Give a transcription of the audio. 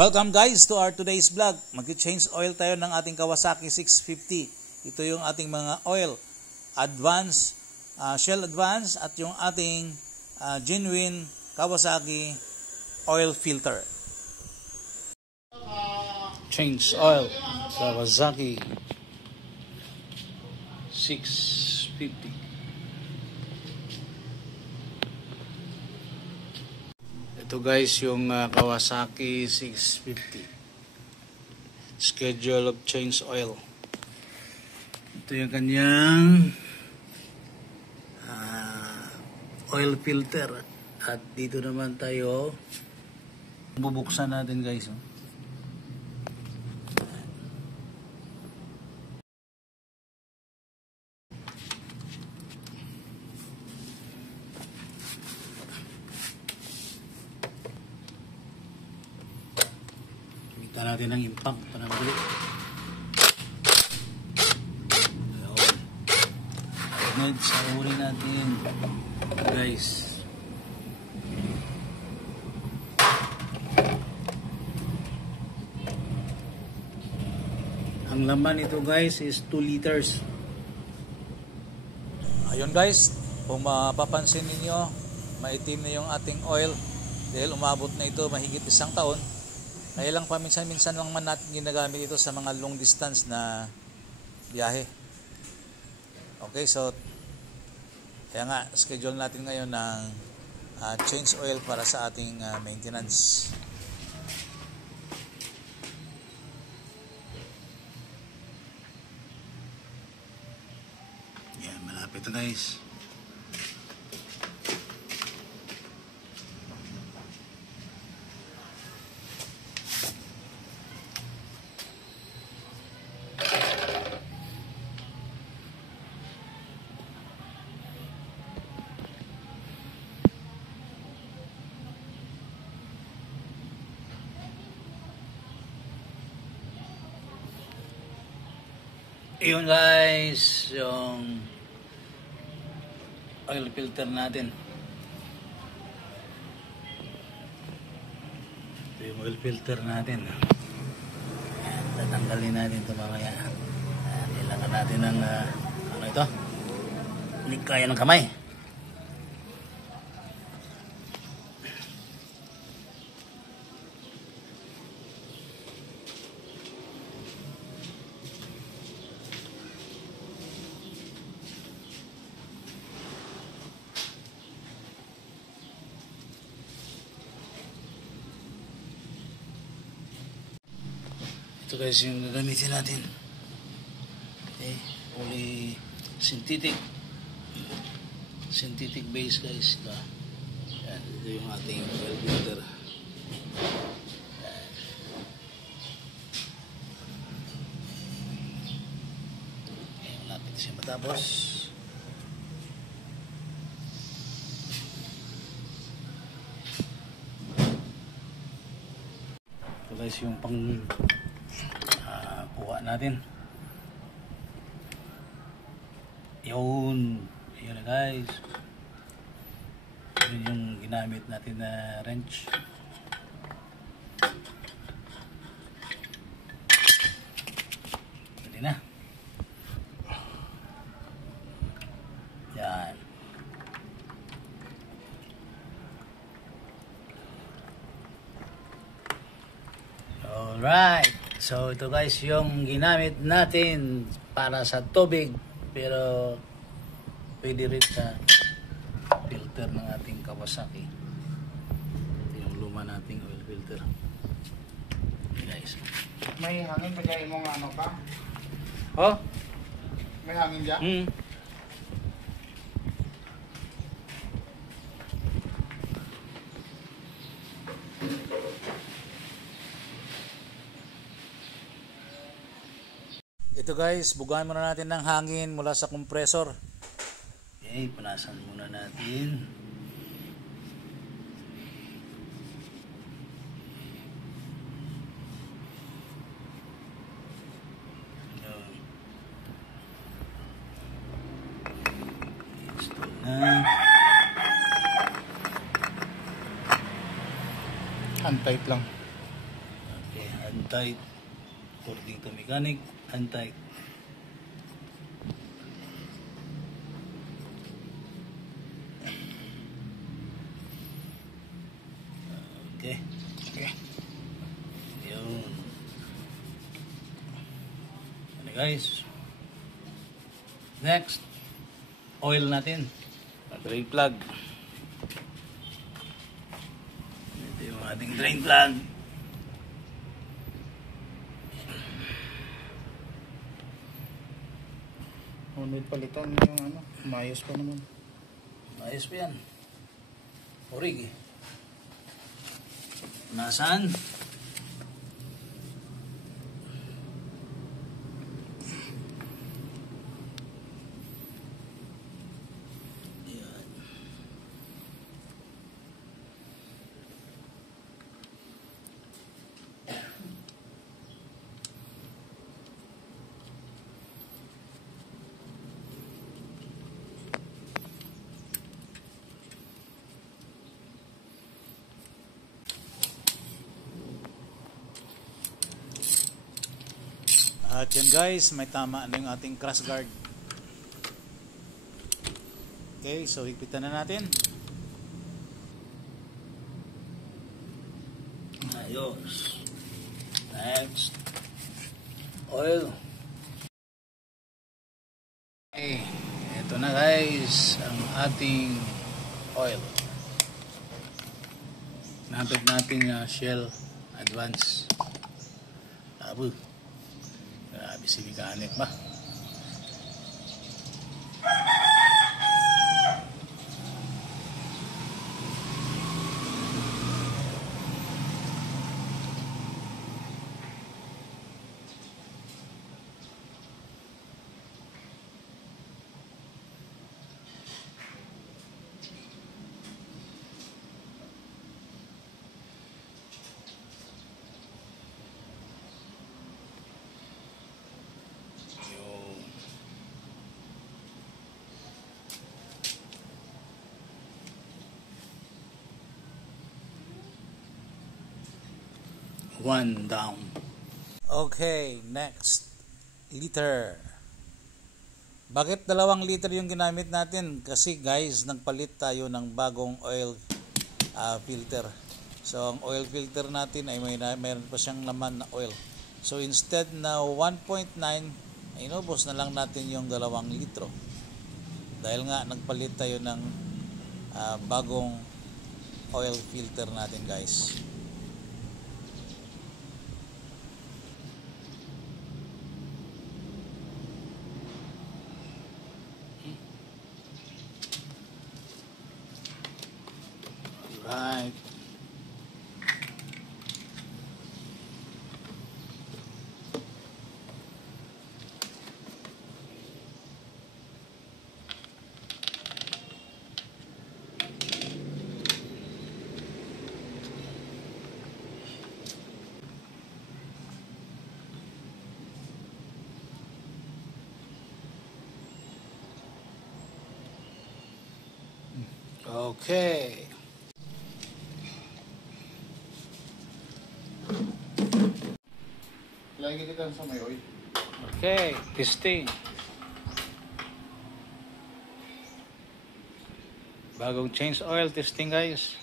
Welcome guys to our today's vlog. Mag-change oil tayo ng ating Kawasaki 650. Ito yung ating mga oil. Advance, Shell Advance at yung ating genuine Kawasaki oil filter. Change oil Kawasaki 650. Ito guys yung Kawasaki 650. Schedule of change oil. Ito yung kanyang oil filter. At dito naman tayo bubuksan natin guys. Kita natin ang impact para mabili. Ayun. Sa uri natin guys. Ang laman nito guys is 2 liters. Ayun guys, kung mapapansin ninyo, maitim na yung ating oil dahil umabot na ito mahigit 1 taon. Kaya lang paminsan-minsan lang man natin ginagamit ito sa mga long distance na biyahe. Okay, so kaya nga schedule natin ngayon ng change oil para sa ating maintenance. Yan, malapit na guys. Ayun guys, yung oil filter natin. Ito yung oil filter natin. Ayan, tatanggalin natin ito mamaya. Ayan, kailangan natin ng ano ito? Hindi kaya ng kamay. Ito guys yung gagamitin natin. Okay, only synthetic base guys. Yan, ito yung ating oil filter. Okay, malapit siya matapos. Ito guys yung pang kuha natin. Yun na guys. Yun yung ginamit natin na wrench. Pwede na. Yan. Alright. So ito guys yung ginamit natin para sa tubig, pero pwede rin sa filter ng ating Kawasaki. Ito yung luma nating oil filter. Okay guys. May hangin pa dyan mong ano pa? Oh? May hangin dyan? Ito guys, bugahan muna natin ng hangin mula sa compressor. Okay, punasan muna natin. Install na. Hand tight lang. untight. According to mechanic, untight. Okay. Okay. Yun. Ano guys? Next, oil natin. Drain plug. Ito yung ating drain plug. May palitan yung ano. Mayos pa naman. Ayos pa yan. Orig eh. Nasaan? Yan. At yan guys, may tama na yung ating crash guard. Okay, so higpitan na natin. Ayos. Next, oil. Okay, ito na guys ang ating oil. Nahapit natin na Shell Advance. Abo. Grabe si mechanic ba? One down. Okay, next. Liter. Bakit 2 liter yung ginamit natin? Kasi guys, nagpalit tayo ng bagong oil filter. So, ang oil filter natin ay mayroon pa siyang laman na oil. So, instead na 1.9, inubos na lang natin yung 2 litro. Dahil nga, nagpalit tayo ng bagong oil filter natin guys. Right. Okay. Lagi kita sa may oil. Okay, testing. Bagong change oil testing guys.